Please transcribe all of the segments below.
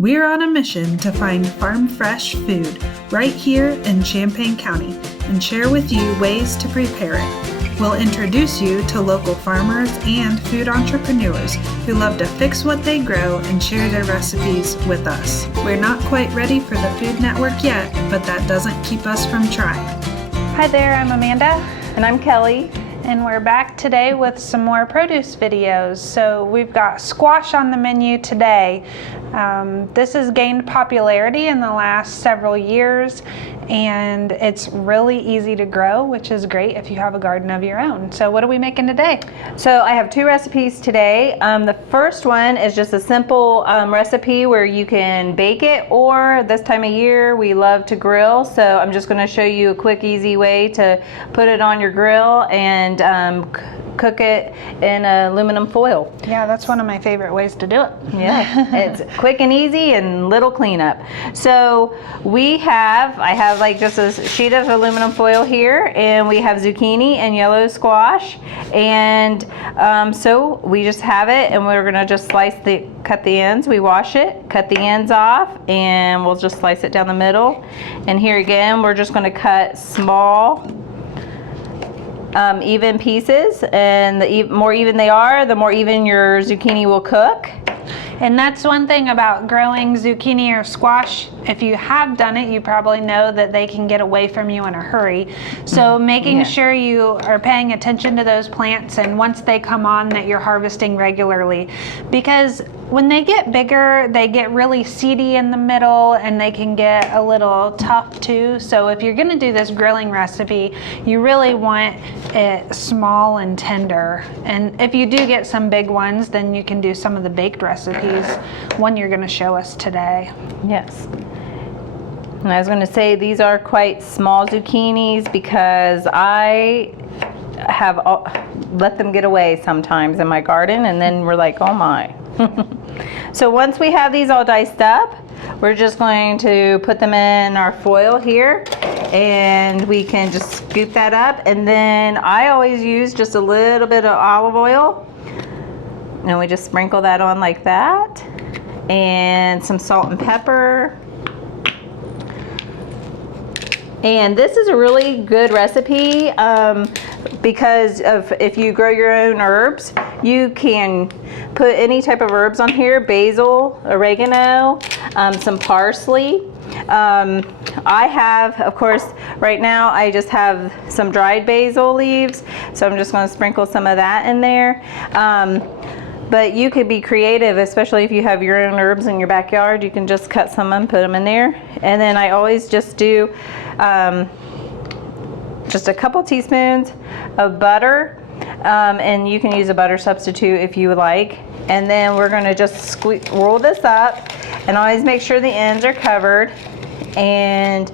We're on a mission to find farm fresh food right here in Champaign County and share with you ways to prepare it. We'll introduce you to local farmers and food entrepreneurs who love to fix what they grow and share their recipes with us. We're not quite ready for the Food Network yet, but that doesn't keep us from trying. Hi there, I'm Amanda. And I'm Kelly. And we're back today with some more produce videos. So we've got squash on the menu today. This has gained popularity in the last several years, and it's really easy to grow, which is great if you have a garden of your own. So what are we making today? So I have two recipes today. The first one is just a simple recipe where you can bake it, or this time of year we love to grill. So I'm just going to show you a quick, easy way to put it on your grill and cook it in aluminum foil. Yeah, that's one of my favorite ways to do it. Yeah, it's quick and easy and little cleanup. So I have like just a sheet of aluminum foil here, and we have zucchini and yellow squash, and so we just have it, and we're gonna just cut the ends. We wash it, cut the ends off, and we'll just slice it down the middle. And here again, we're just gonna cut small even pieces, and the more even they are, the more even your zucchini will cook. And that's one thing about growing zucchini or squash. If you have done it, you probably know that they can get away from you in a hurry. So making sure you are paying attention to those plants, and once they come on, that you're harvesting regularly. Because when they get bigger, they get really seedy in the middle, and they can get a little tough too. So if you're gonna do this grilling recipe, you really want it small and tender. And if you do get some big ones, then you can do some of the baked recipes, one you're gonna show us today. Yes. And I was going to say, these are quite small zucchinis because I have let them get away sometimes in my garden, and then we're like, oh my. So once we have these all diced up, we're just going to put them in our foil here, and we can just scoop that up. And then I always use just a little bit of olive oil, and we just sprinkle that on like that, and some salt and pepper. And this is a really good recipe because if you grow your own herbs, you can put any type of herbs on here: basil, oregano, some parsley. I have, of course, right now I just have some dried basil leaves, so I'm just going to sprinkle some of that in there. But you could be creative, especially if you have your own herbs in your backyard. You can just cut some and put them in there. And then I always just do just a couple teaspoons of butter, and you can use a butter substitute if you would like. And then we're going to just roll this up, and always make sure the ends are covered. And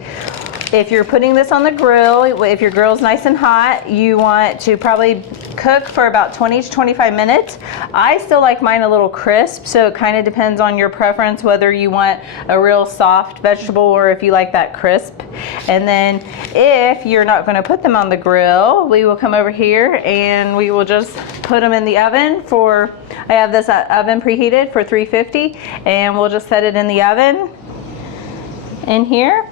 if you're putting this on the grill, if your grill's nice and hot, you want to probably cook for about 20 to 25 minutes. I still like mine a little crisp, so it kind of depends on your preference whether you want a real soft vegetable or if you like that crisp. And then if you're not going to put them on the grill, we will come over here and we will just put them in the oven for, I have this oven preheated for 350, and we'll just set it in the oven in here.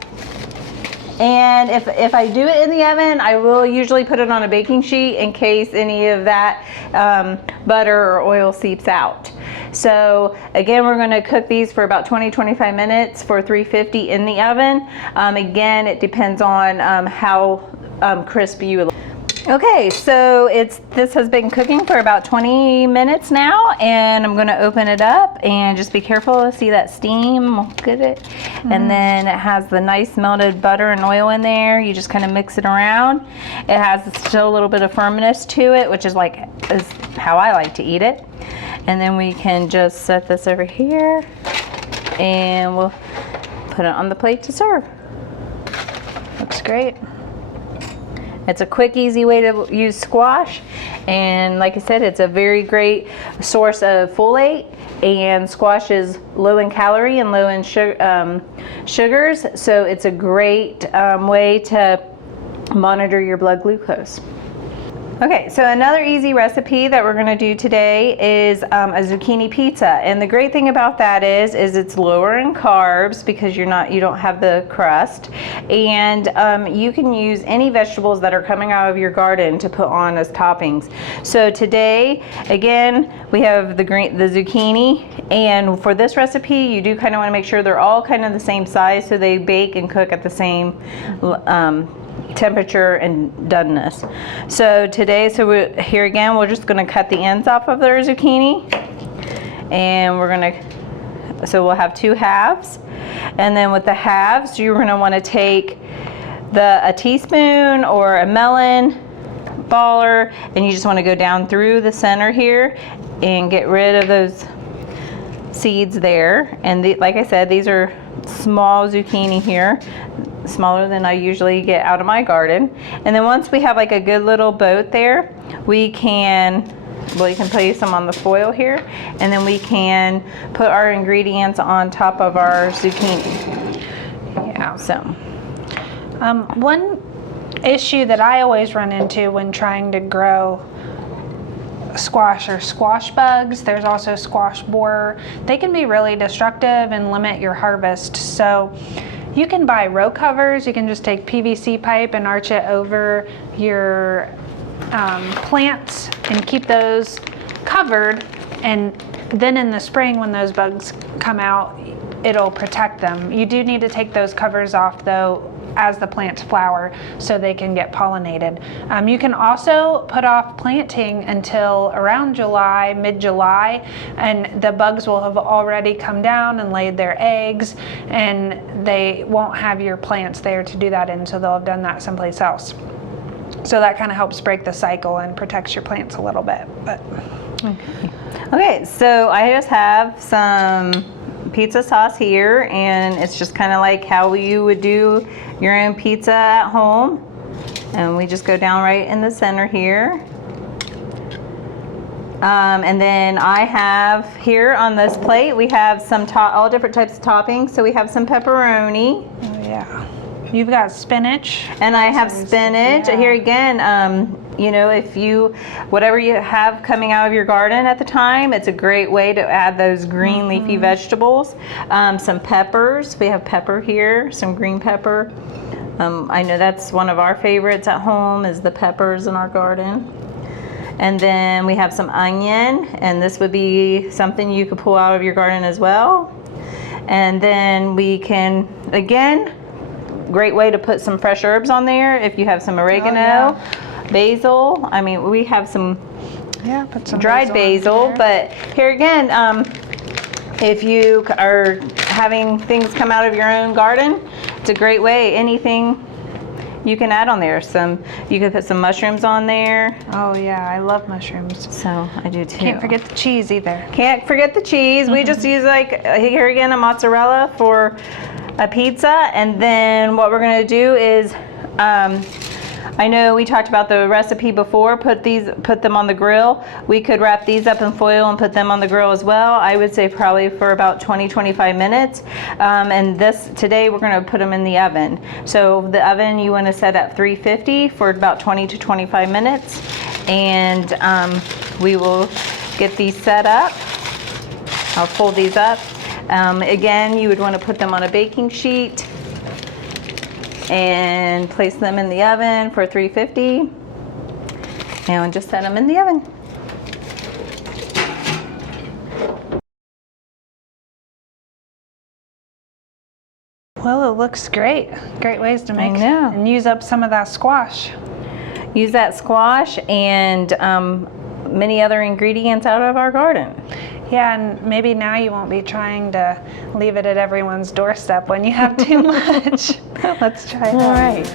And if I do it in the oven, I will usually put it on a baking sheet in case any of that butter or oil seeps out. So again, we're going to cook these for about 20-25 minutes for 350 in the oven. Again, it depends on how crispy you like. Okay, so this has been cooking for about 20 minutes now, and I'm going to open it up and just be careful to see that steam. Look at it. And then it has the nice melted butter and oil in there. You just kind of mix it around. It has still a little bit of firmness to it, which is how I like to eat it. And then we can just set this over here, and we'll put it on the plate to serve. Looks great. It's a quick, easy way to use squash, and like I said, it's a very great source of folate, and squash is low in calorie and low in sugars, so it's a great way to monitor your blood glucose. Okay, so another easy recipe that we're going to do today is a zucchini pizza, and the great thing about that is it's lower in carbs because you don't have the crust, and you can use any vegetables that are coming out of your garden to put on as toppings. So today, again, we have the zucchini, and for this recipe, you do kind of want to make sure they're all kind of the same size so they bake and cook at the same temperature and doneness. So today, here again, we're just going to cut the ends off of their zucchini, and we'll have 2 halves, and then with the halves, you're going to want to take a teaspoon or a melon baller, and you just want to go down through the center here and get rid of those seeds there. And like I said, these are small zucchini here, smaller than I usually get out of my garden. And then once we have like a good little boat there, you can place them on the foil here, and then we can put our ingredients on top of our zucchini. Yeah. So one issue that I always run into when trying to grow squash or squash bugs, there's also squash borer. They can be really destructive and limit your harvest. So you can buy row covers. You can just take PVC pipe and arch it over your plants and keep those covered, and then in the spring when those bugs come out, it'll protect them. You do need to take those covers off though as the plants flower so they can get pollinated. You can also put off planting until around July, mid-July, and the bugs will have already come down and laid their eggs, and they won't have your plants there to do that in, so they'll have done that someplace else. So that kind of helps break the cycle and protects your plants a little bit. But okay, so I just have some pizza sauce here, and it's just kind of like how you would do your own pizza at home, and we just go down right in the center here. And then I have here on this plate, we have some all different types of toppings. So we have some pepperoni. oh yeah, you've got spinach. And I have spinach. Yeah. Here again, you know, whatever you have coming out of your garden at the time, it's a great way to add those green leafy vegetables. Some peppers. We have pepper here, some green pepper. I know that's one of our favorites at home, is the peppers in our garden. And then we have some onion, and this would be something you could pull out of your garden as well. And then we can, again, great way to put some fresh herbs on there if you have some oregano, basil. I mean, we have some put some dried basil, but here again, if you are having things come out of your own garden, it's a great way. Anything you can add on there. You could put some mushrooms on there. Oh yeah, I love mushrooms. So I do too. Can't forget the cheese either. Can't forget the cheese. We just use, like, here again, a mozzarella for a pizza. And then what we're gonna do is, I know we talked about the recipe before, put them on the grill. We could wrap these up in foil and put them on the grill as well. I would say probably for about 20-25 minutes. And today we're gonna put them in the oven. So the oven you wanna set at 350 for about 20 to 25 minutes. And we will get these set up. I'll fold these up. Again, you would wanna put them on a baking sheet and place them in the oven for 350, and just set them in the oven. Well, it looks great. Great ways to make know. and use up some of that squash. Use that squash and many other ingredients out of our garden. Yeah, and maybe now you won't be trying to leave it at everyone's doorstep when you have too much. Let's try it out. All right.